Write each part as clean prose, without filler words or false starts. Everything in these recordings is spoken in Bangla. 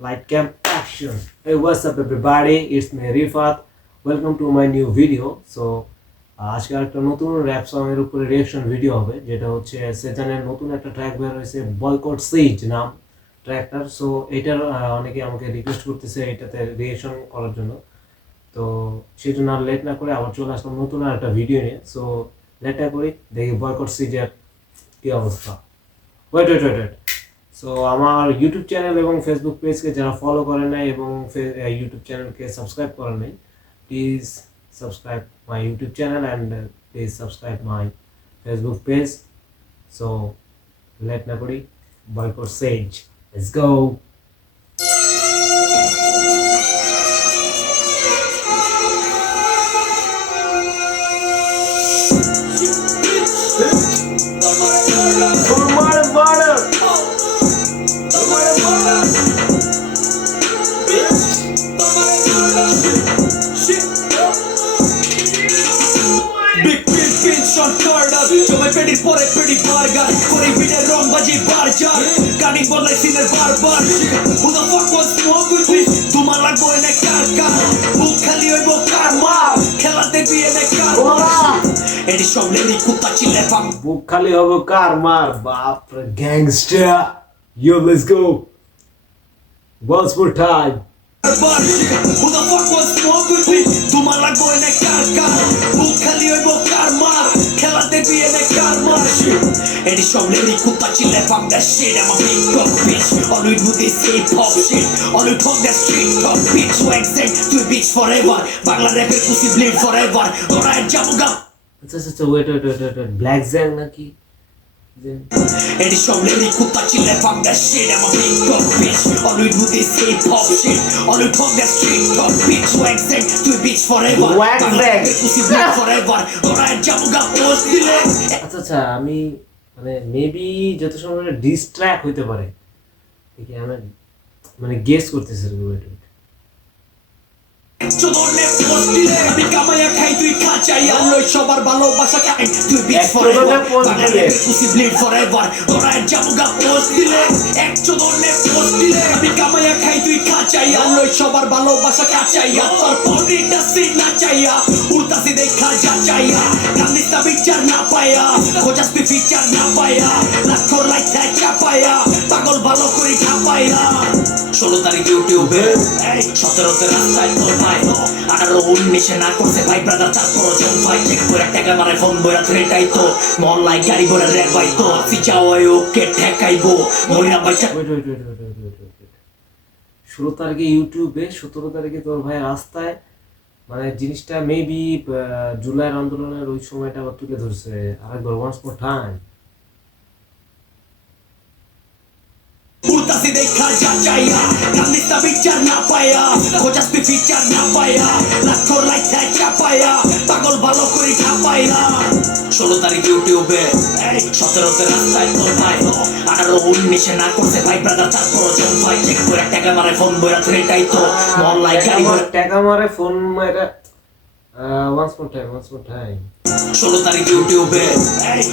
Light cam action. Hey, what's up everybody? It's me Rifat. Welcome to my new video. So আজকে একটা নতুন র‍্যাপ সং এর উপরে রিঅ্যাকশন ভিডিও হবে, যেটা হচ্ছে সেজানের নতুন একটা ট্র্যাক বের হয়েছে, বয়কট সিজ নাম ট্র্যাকটার। সো এটার অনেকে আমাকে রিকোয়েস্ট করতেছে এটাতে রিঅ্যাকশন করার জন্য। তো সেই জন্য আর লেট না করে আবার চলে আসলাম নতুন আর একটা ভিডিও নিয়ে। সো লেট না করি, দেখি বয়কট সিজের কি অবস্থা। Wait wait wait wait so আমার ইউটিউব চ্যানেল এবং ফেসবুক পেজকে যারা ফলো করে নাই এবং ইউটিউব চ্যানেলকে সাবস্ক্রাইব করে নাই, please subscribe my YouTube channel and please subscribe my Facebook page. So late না করি, বয়কট সেজ, লেটস গো। পেডির পরে পেডি বার্গার করে বিডের রং বাজি বারজার কানি বলে সিনের বারবার who the fuck was smoke with me তোমার লাগবো এনে কার কার বুক খালি হইব কার মার খেলা দেখবি এনে কার মার এডি সব লেডি কুত্তা চিল্লে পাম বুক খালি হবে কার মার, বাপ রে gangster. Yo, let's go once more time. who the fuck was smoke with me তোমার লাগবো এনে কার কার বুক খালি হইব কার মার খেলা দেখবি এনে কার মার এডি সব লেডি কুত্তা চিল্লে পাম that shit I'm a big dog bitch all we do this hip hop shit all we talk that street talk bitch swag same to bitch forever Bangla র্যাপের পুসি bleed forever তোরা জামুগা আচ্ছা ওয়েট ব্ল্যাক জ্যাং নাকি এডি সব লেডি কুত্তা চিল্লে পাম that shit I'm a big dog bitch all we do this hip hop shit all we talk that street talk bitch swag same to bitch forever Bangla র্যাপের পুসি bleed forever তোরা জামুগা পোস্ট দিলে আচ্ছা আমি মানে মেবি যত সময় ডিস্ট্র্যাক হইতে পারে, ঠিক আছে? আমি মানে গেস করতেছি ওয়েট চোদনে পোস্ট দিলে আমি কামাইয়া খাই তুই খা চাই আলোয় সবার ভালোবাসা খাই তুই bitch forever Bangladesh pussy bleed forever তোরা জামুগা পোস্ট দিলে এক চোদনে পোস্ট দিলে আমি কামাইয়া খাই তুই খা চাই আলোয় সবার ভালোবাসা খা চাই তোর পরিটা সিন না চাইয়া উল্টাসি দেখা যা চাইয়া গান্দিস্তা বিচার না পায়া খোঁজাস তুই ফিচার না পায়া লাখো লাইক চাপায়া পাগল ভালো করে খাপায়া 16 তারিখ ইউটিউবে 17তে রাস্তায় তোর ভাই 18-19 না করছে ভাই ব্রাদার 4 ভাই চেক করে টাকা মারে ফোন বইরা থ্রেটাই তো মহল্লায় গাড়ি ভরে রে ভাই তো ফিচাও ওকে ঠেকাইবো মইরা বাইচা 16 তারিখে ইউটিউবে, 17 তারিখে তোর ভাই রাস্তায়, মানে জিনিসটা মেবি জুলাইয়ের আন্দোলনের ওই সময়টা আবার তুলে ধরছে আরেকবার ওয়ান্স মোর টাইম। উল্টাসি দেখা যা চাইয়া গান্দিস্তা বিচার না পায়া খোঁজাস তুই ফিচার না পায়া লাখো লাইক চাপায়া পাগল ভালো করে খাপায়া 16 তারিখ ইউটিউবে 17তে রাস্তায় তোর ভাই 18-19 না করছে ভাই ব্রাদার 4 ভাই চেক করে টাকা মারে ফোন বইরা থ্রেটাই তো মহল্লায় গাড়ি ভরে টাকা মারে ফোন মারে ওয়ান্স মোর টাইম 16 তারিখ ইউটিউবে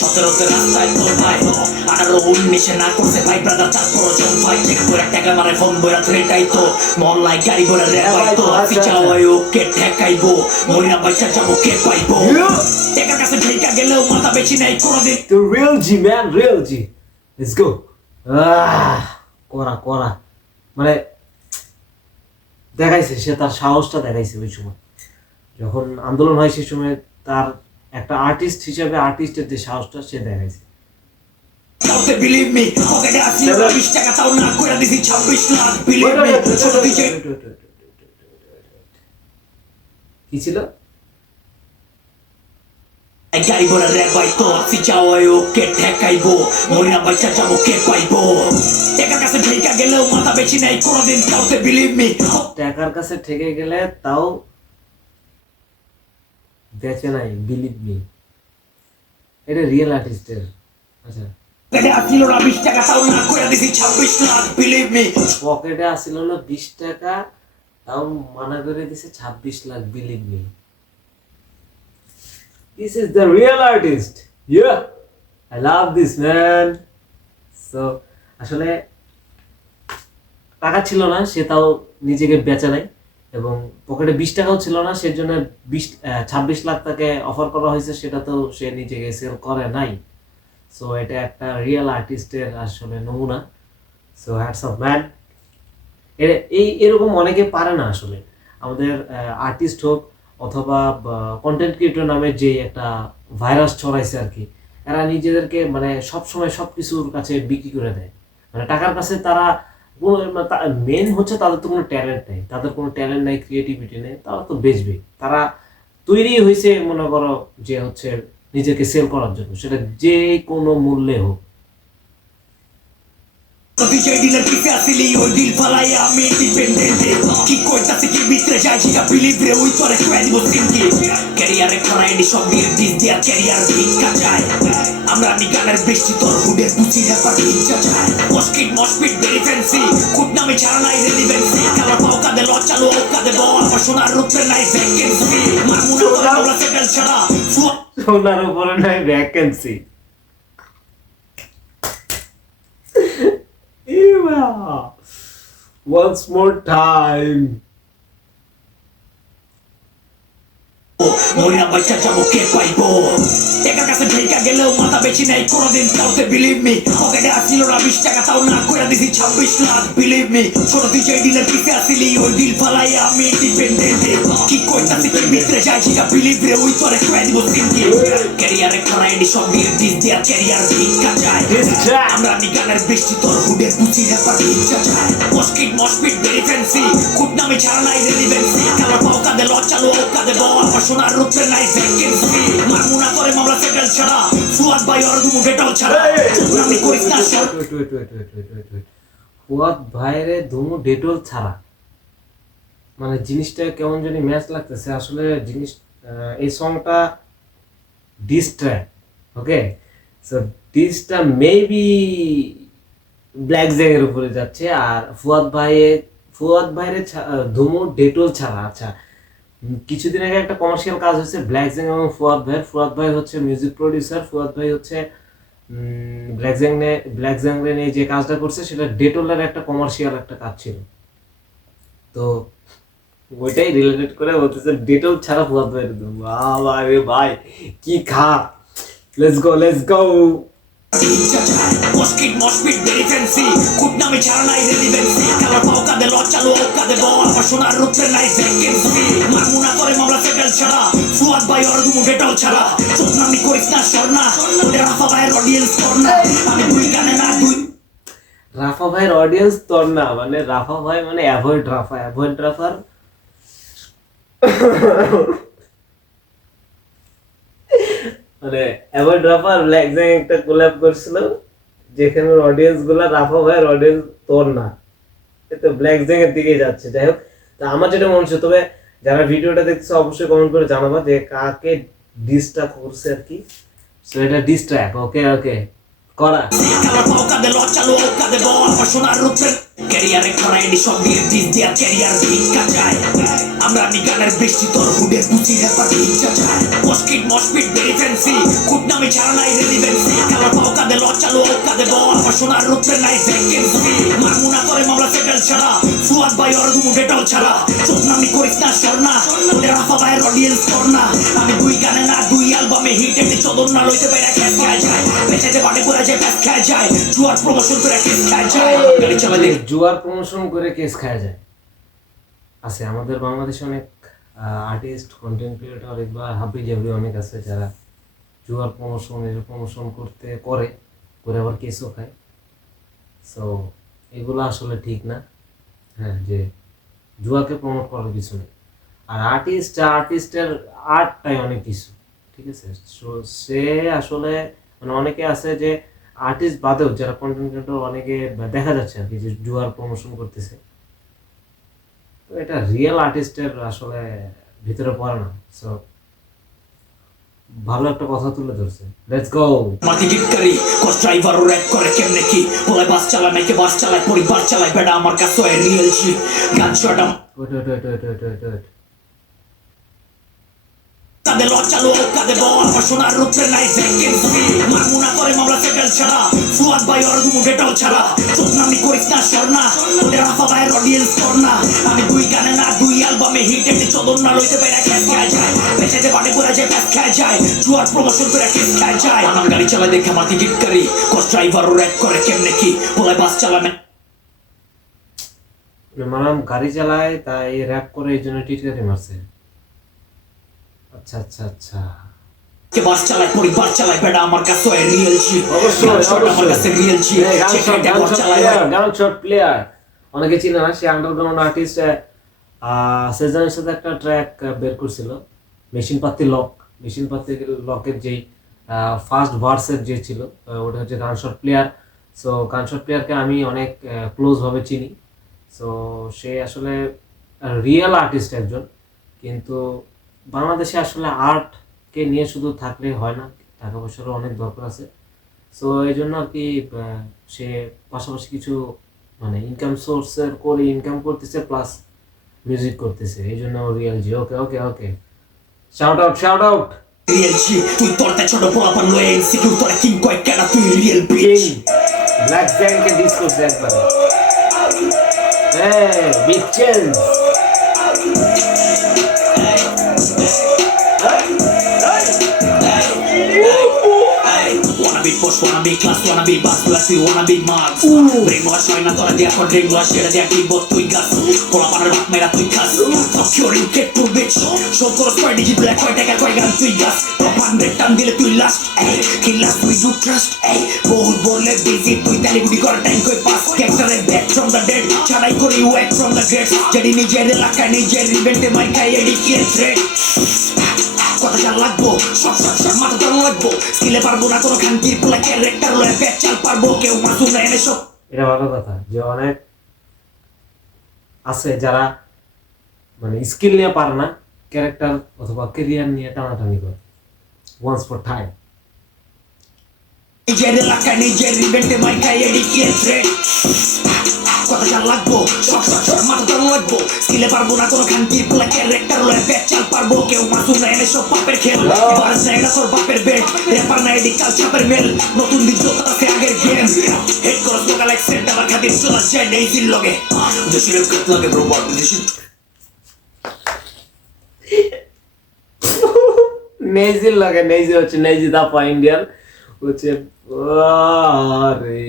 17তে রাস্তায় তোর ভাই 18-19 না করছে ভাই ব্রাদার 4 ভাই চেক করে টাকা মারে ফোন বইরা থ্রেটাই তো মহল্লায় গাড়ি ভরে রে ভাই তো ফিচাও ওকে ঠেকাইবো মইরা বাইচা যাবো কে পাইবো টাকার কাছে ঢেকা গেলেও মাথা বেশি নাই কোনদিন তো real G man, real G, let's go. করা মানে দেখাইছে, সে তার সাহসটা দেখাইছে ওই সময় যখন আন্দোলন হয়, সেই সময় তার একটা আর্টিস্ট হিসেবে আর্টিস্টের যে সাহসটা সে দেখাইছে। তাওতে বিলিভ মি পকেটে আছে 20 টাকা তাও না কইরা দিছি 26 লাখ বিলিভ মি ছোট দিছে কি ছিল গাড়ি ভরে রে ভাই তো ফিচাও ওকে ঠেকাইবো মইরা বাইচা যাবো কে পাইবো টাকার কাছে ঢেকা গেলেও মাথা বেশি নাই কোনদিন তাওতে বিলিভ মি টাকার কাছে ঠেকে গেলে তাও বেঁচে নাই, বিলিভ মি। এটা রিয়েল আর্টিস্টের। আচ্ছা পকেটে আছিল না 20 টাকা তাও না কইরা দিছি 26 লাখ বিলিভ মি পকেটে আসিল না 20 টাকা তাও মানা করে দিছে 26 lakh, believe me. This is the real artist. Yeah, I love this man. So আসলে টাকা ছিল না, সে তাও নিজেকে বেচে নেয়, এবং পকেটে 20 টাকাও ছিল না, সেজন্য 26 লাখ তাকে অফার করা হয়েছে, সেটা তো সে নিজেকে সেল করে নাই। সো এটা একটা রিয়েল আর্টিস্টের আসলে নমুনা। So hats off man. এরকম অনেকে পারে না আসলে। আমাদের আর্টিস্ট হোক অথবা কন্টেন্ট ক্রিয়েটর নামে যে একটা ভাইরাস ছড়াইছে আর কি, এরা নিজেদেরকে মানে সবসময় সব কিছুর কাছে বিক্রি করে দেয়, মানে টাকার কাছে তারা মেন হচ্ছে তাদের তো কোনো ট্যালেন্ট নেই, তাদের কোনো ট্যালেন্ট নেই, ক্রিয়েটিভিটি নেই, তারা তো বেচবে। তারা তৈরি হয়েছে মনে করো যে হচ্ছে নিজেকে সেল করার জন্য, সেটা যে কোনো মূল্যে হোক। DJ diler পিছে আসিলি ওই দিল ফালাই আমি ইন্ডিপেন্ডেন্টে কি কইতাছে কি ভিতরে যায় জিগা বিলিভ রে ওই তোরে কই দিব সিনকি ক্যারিয়ারে খরাই নি সব দিয়ে দিস দিয়া ক্যারিয়ার ভিক্ষা যায় আমরা নি গানের বৃষ্টি তোর হুডের পুচি হ্যাপার ভিক্ষা যায় মস্কিট ভেরি ফ্যান্সি কুট নামে ছাড়া নাই রেলিভেন্সি খেলা পাও কাদে ল চালু ও কাদে বল আমার সোনার রূপে নাই ভ্যাকেন্সি মামুনা তোর আমরা সেটেল ছাড়া সোনার উপরে নাই ভ্যাকেন্সি। Once more time. মরিয়া বাইচা যাবো কে পাইবো টাকার কাছে ঢেকা গেলেও মাথা বেশি নাই কোনোদিন কাউকে বিলিভ মি পকেটে আসছিল না 20 টাকা তাও না কইরা দিছি 26 লাখ বিলিভ মি ছোট DJ ডিলের পিছে আসিলি ওই দিল ফালাই আমি ইন্ডিপেন্ডেন্টে কি কইতাছি কি ভিতরে যায় জিগা বিলিভ রে ওই তোরে কই দিব সিনকি ক্যারিয়ারে খরাই নি সব দিয়ে দিস দিয়া ক্যারিয়ার ভিক্ষা যায় আমরা নি গানের বৃষ্টি তোর হুডের পুচি হ্যাপার ভিক্ষা যায় মস্কিট ভেরি ফ্যান্সি কুট নামে ছাড়া নাই রেলিভেন্সি খেলা পাও কাদে ল চালু ও কাদে বল আমার সোনার রূপে নাই ভ্যাকেন্সি মামুনা করে মামলা সেটেল ছাড়া ফুয়াদ ভাই আর দুমু ডেটাল ছাড়া আমি করিস না শর্ট ফুয়াদ ভাইরে ধুমু ডেটল ছাড়া, মানে জিনিসটা কেমন জানি ম্যাচ লাগতেছে আসলে। এই সংটা ডিস ট্র্যাক, ওকে। সো ডিসটা মেবি ব্ল্যাক জ্যাংয়ের উপরে যাচ্ছে, আর ফুয়াদ ভাইয়ের ধুমু ডেটল ছাড়া। আচ্ছা, কিছুদিন আগে একটা কমার্শিয়াল কাজ হচ্ছে ব্ল্যাক জ্যাং এবং ফুয়াদ ভাই হচ্ছে মিউজিক প্রডিউসার, ফুয়াদ ভাই হচ্ছে ব্ল্যাক জ্যাং নিয়ে যে কাজটা করছে সেটা ডেটলের একটা কমার্শিয়াল একটা কাজ ছিল, তো ওইটাই রিলেটেড করে বলতেছে ডেটল ছাড়া ফুয়াদ ভাইয়ের ধুমু। আরে ভাই কি খা, let's go. Mosquito very fancy কুট নামে ছাড়া নাই রেলিভেন্সি খেলা পাও কাদে ল চালু ও কাদে বল আমার সোনার রূপে নাই ভ্যাকেন্সি মামুনা করে মামলা সেটেল ছাড়া ফুয়াদ ভাই আর দুমু ডেটাল ছাড়া চোখ নামি করিস না স্বর্ণা ওটা রাফা ভাইয়ের অডিয়েন্স করনা আমি দুই গানে না দুই রাফা ভাইয়ের অডিয়েন্স তোর না, মানে রাফা ভাই মানে অ্যাভয়েড রাফার মানে অ্যাভয়েড রাফার ব্ল্যাক জ্যাং একটা কোল্যাব করছিল যেখানে অডিয়েন্স গুলা রাফা ভাইয়ের অডিয়েন্স তোর না, তো ব্ল্যাক জ্যাং এর দিকেই যাচ্ছে। যাই হোক, তা আমার যেটা মনে হচ্ছে, তবে যারা ভিডিওটা দেখছে অবশ্যই কমেন্ট করে জানাবা যে কাকে ডিসটা করছে আর কি। সো এটা ডিস ট্র্যাক, ওকে করা। খেলা পাও কাদে ল চালু ও কাদে বল আমার সোনার রূপে ক্যারিয়ারে খরাই নি সব দিয়ে দিস দিয়া ক্যারিয়ার ভিক্ষা যায় আমরা নি গানের বৃষ্টি তোর হুডের পুচি হ্যাপার ভিক্ষা যায় মস্কিট ভেরি ফ্যান্সি কুট নামে ছাড়া নাই রেলিভেন্সি খেলা পাও কাদে ল চালু ও কাদে বল আমার সোনার রূপে নাই ভ্যাকেন্সি মামুনা করে মামলা সেটেল ছাড়া ফুয়াদ ভাই আর দুমু ডেটাল ছাড়া চোখ নামি করিস না স্বর্ণা ওটা রাফা ভাইয়ের অডিয়েন্স করনা আমি দুই গানে না দুই অ্যালবামে হিট এমনি চদন না লইতে পারে ক্যাশ খায় যায় বেচাতে বাড়ি করে যায় ব্যাস খায় যায় জুয়ার প্রমোশন করে কেস খায় যায় গাড়ি চালালে জুয়ার প্রমোশন করে কেস খাওয়া যায়। আছে আমাদের বাংলাদেশে অনেক আর্টিস্ট, কন্টেন্ট ক্রিয়েটর বা হাবি জাবি অনেক আছে যারা জুয়ার প্রমোশন করে আবার কেসও খায়। সো এগুলো আসলে ঠিক না, হ্যাঁ, যে জুয়াকে প্রমোট করার কিছু নেই। আর আর্টিস্টের আর্টটাই অনেক কিছু, ঠিক আছে। সো সে আসলে মানে অনেকে আছে যে আর্টিস্ট বাদেও যারা কন্টেন্ট ক্রিয়েটর অনেকে দেখা যাচ্ছে আর কি যে জুয়ার প্রমোশন করতেছে, তো এটা রিয়েল আর্টিস্টের আসলে ভিতরে পড়ে না। সো ভালো একটা কথা তুলে ধরছে, লেটস গো। মাটি গিটকারি কস ড্রাইভার ও র‍্যাপ করে কেমনে কি বলে বাস চালায় নাকি বাস চালায় পরিবার চালায় বেটা আমার কাছে রিয়েল জি গান শট তাদের লজ্জালো কাঁদে বল সোনার রূপে নাই ভ্যাকেন্সি মামুনা করে মামলা সেটেল ছাড়া ফুয়াদ ভাই অর্গুমু ডেটল ছাড়া চোখ নামি করিস না স্বর্ণা ওদের রাফা ভাইয়ের অডিয়েন্স কর না আমি দুই গানে না দুই অ্যালবামে হিট একটি চোদন না লইতে পারে ক্যাশ খাওয়া যায় পেছাতে বাড়ি করে যায় ব্যাস খাওয়া যায় জুয়ার প্রমোশন করে কেস খাওয়া যায় আমার গাড়ি চালায় দেখে আমার টিকিট করি কস ড্রাইভারও র্যাক করে কেমনে কি বলায় বাস চালায় মানাম গাড়ি চালায় তাই র্যাপ করে এই জন্য টিটকারি মারছে। আচ্ছা আচ্ছা আচ্ছা, কে বাস চালায় পরিবার চালায় বেটা আমার কাছে রিয়েল জি অবশ্যই আমার কাছে রিয়েল জি গানশট প্লেয়ার অনেকে চিনে না, সে আন্ডারগ্রাউন্ড আর্টিস্ট। সেজানের সাথে একটা ট্র্যাক বের করছিল মেশিনপাতি লকের যেই ফার্স্ট ভার্সের যে ছিল ওটা হচ্ছে গানশট প্লেয়ার। সো গানশট প্লেয়ারকে আমি অনেক ক্লোজভাবে চিনি। সো সে আসলে রিয়েল আর্টিস্ট একজন, কিন্তু বাংলাদেশে আসলে আর্টকে নিয়ে শুধু থাকলে হয় না, টাকা পয়সারও অনেক দরকার আছে। সো এই জন্য আর কি সে পাশাপাশি কিছু মানে ইনকাম সোর্সের করে ইনকাম করতেছে প্লাস মিউজিক করতেছে, এই জন্য real G. Okay okay okay, shout out shout out. Real G তুই তোরতে ছোট পোলাপান লয়ে ইনসিকিউর তোরা কিং কয় কেন তুই রিয়েল বিচ ব্ল্যাক গ্যাংকে ডিস করছে একবারে। হ্যাঁ big change. Wanna be push, wanna be class, wanna be boss, plus you wanna be marks. Brainwash হয় না তোরা দিয়া কর brainwash ছেড়ে দিয়া কি বল তুই গাছ পোলা পানের বাপ মেরা তুই খাস Securing get to bitch show করস কয় ডিজিট ব্ল্যাক কয় টাকা কয় গান তুই গাছ প্রপান রেট টান দিলে তুই লাস্ট কিল্লাস তুই ডু ট্রাস্ট বহুত বললে বিজি তুই তালি গুটি করার টাইম কই পাস গ্যাংস্টারের ব্যাক ফ্রম দ্য ডেড ছাড়াই করি ওয়েক ফ্রম দ্য গেটস যেটি নিজের এলাকায় নিজের ইভেন্টে মাইকাই এডি কিয়ে থ্রেড কথা যা লাগবো সব মাথা দাম লাগবো স্কিলে পারবো না কোনো খানকির পোলা ক্যারেক্টার লয়ে ব্যাক চাল পারবো কেউ মাসুম না এনে সব। এটা ভালো কথা যে অনেক আছে যারা মানে স্কিল নিয়ে পারে না, ক্যারেক্টার অথবা ক্যারিয়ার নিয়ে টানাটানি করে। ওয়ান্স ফর টাইম নিজের এলাকায় নিজের ইভেন্টে মাইকাই এডি কিয়ে থ্রেড কথা যা লাগবো সব মাথা দাম লাগবো স্কিলে পারবো না কোনো খানকির পোলা ক্যারেক্টার লয়ে ব্যাক চাল পারবো কেউ মাসুম না এনে সব পাপের খেল বারস না এটা তোর বাপের বেট রেপার না এডি কাল চাপের মেল নতুন দিন জোতা আছে আগের গেম হেড করস লোকা লাইক সেট আমার খাতির চলা যায় নেইজির লগে দেশের কত লাগে ব্রো বাট দেশের নেইজির লাগে। নেইজি হচ্ছে নেইজি দাপা ইন্ডিয়ান হচ্ছে। আরে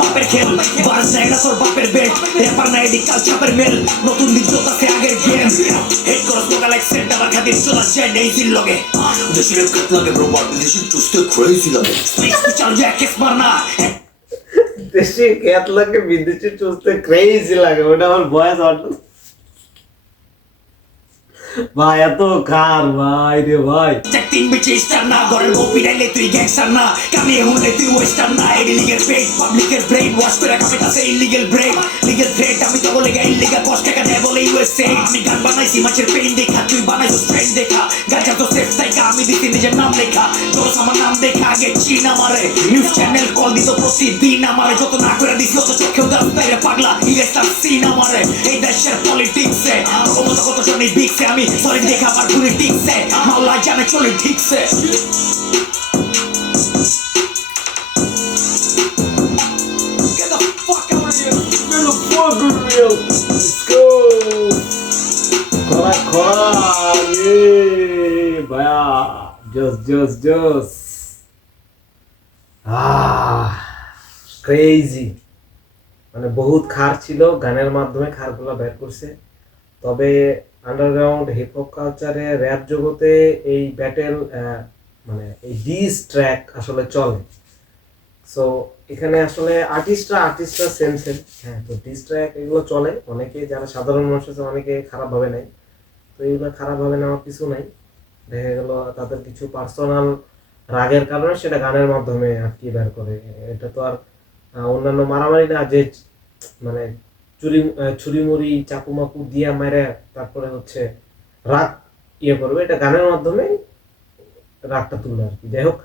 বাপের খেল বারস না এটা তোর বাপের বেট রেপার না এডি কাল চাপের মেল নতুন দিন জোতা আছে আগের গেম হেড করস লোকা লাইক সেট আমার খাতির চলা যায় নেইজির লগে দেশের কত লাগে ব্রো বাট দেশের টুস্টে ক্রেজি লাগে চাল যায় কেস মারনা দেশে খেত লাগে বিদেশে চলতে ক্রেজি লাগে। ওটা আমার ভয়েস অটো ভাই এত কার ভাই রে ভাই চেকিং বিচ স্টার না গরের কপি ডাইলে তুই গ্যাংস্টার না কামিয়ে হলে তুই ওয়েস্টার্ন না ইলিগেল পেট পাবলিকের ব্রেন ওয়াশ করে কামিতাছে ইলিগেল ব্রেন লিগেল থ্রেট আমি তো বলে গাই ইলিগেল কষ্ট টাকা দেয় বলে ইউএসএ আমি গান বানাইছি মাছের পেইন দেখা তুই বানাইছিস ট্রেন দেখা গাজা তো সেফ থাকা আমি দিছি নিজের নাম লেখা তোর আমার নাম দেখা আগে চিন আমারে নিউজ চ্যানেল কল দিত প্রতিদিন আমারে যত না করে দিছি অত চোখেও দাস তাইরে পাগলা ইরেস্টার সিন আমারে এই দেশের পলিটিক্সে ক্ষমতা কত জনই বিকছে আমি সরি দেখা আমার ঘুরে ঠিকছে মাল্লা জানে চলে ঠিকছে Get the fuck out of here! Get the fuck out of here! Let's go! খরা ভাইয়া জোস ক্রেজি। মানে বহুত খার ছিল, গানের মাধ্যমে খারগুলো বের করছে। তবে আন্ডারগ্রাউন্ড হিপ হপ কালচারে র্যাপ জগতে এই ব্যাটেল মানে এই ডিস ট্র্যাক আসলে চলে। সো এখানে আসলে আর্টিস্টরা সেম হ্যাঁ, তো ডিস ট্র্যাক এগুলো চলে। অনেকে যারা সাধারণ মানুষ আছে অনেকে খারাপভাবে নেয়, তো এগুলো খারাপভাবে নেওয়ার কিছু নাই। দেখা গেল তাদের কিছু পার্সোনাল রাগের কারণে সেটা গানের মাধ্যমে আর কি বের করে। এটা তো আর অন্যান্য মারামারি না যে মানে ছুরি চাকু মাকু দিয়া মেরে তারপরে হচ্ছে রাগ করবে। এটা গানের মাধ্যমে রাগটা তুলবে আর কি। যাই হোক,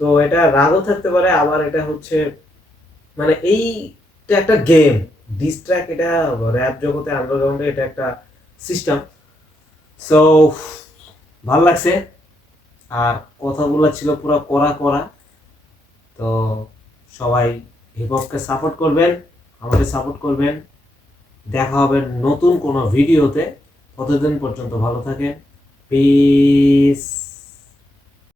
তো এটা রাগও থাকতে পারে, আবার এটা হচ্ছে মানে এইটা একটা গেম ডিস ট্র্যাক। এটা র্যাপ জগতে আন্ডারগ্রাউন্ডে এটা একটা সিস্টেম। সো ভালো লাগছে আর কথাগুলো ছিল পুরো কড়া কড়া। তো সবাই হিপহপকে সাপোর্ট করবেন, আমাকে সাপোর্ট করবেন। দেখা হবে নতুন কোনো ভিডিওতে। ততদিন পর্যন্ত ভালো থাকেন। পিস।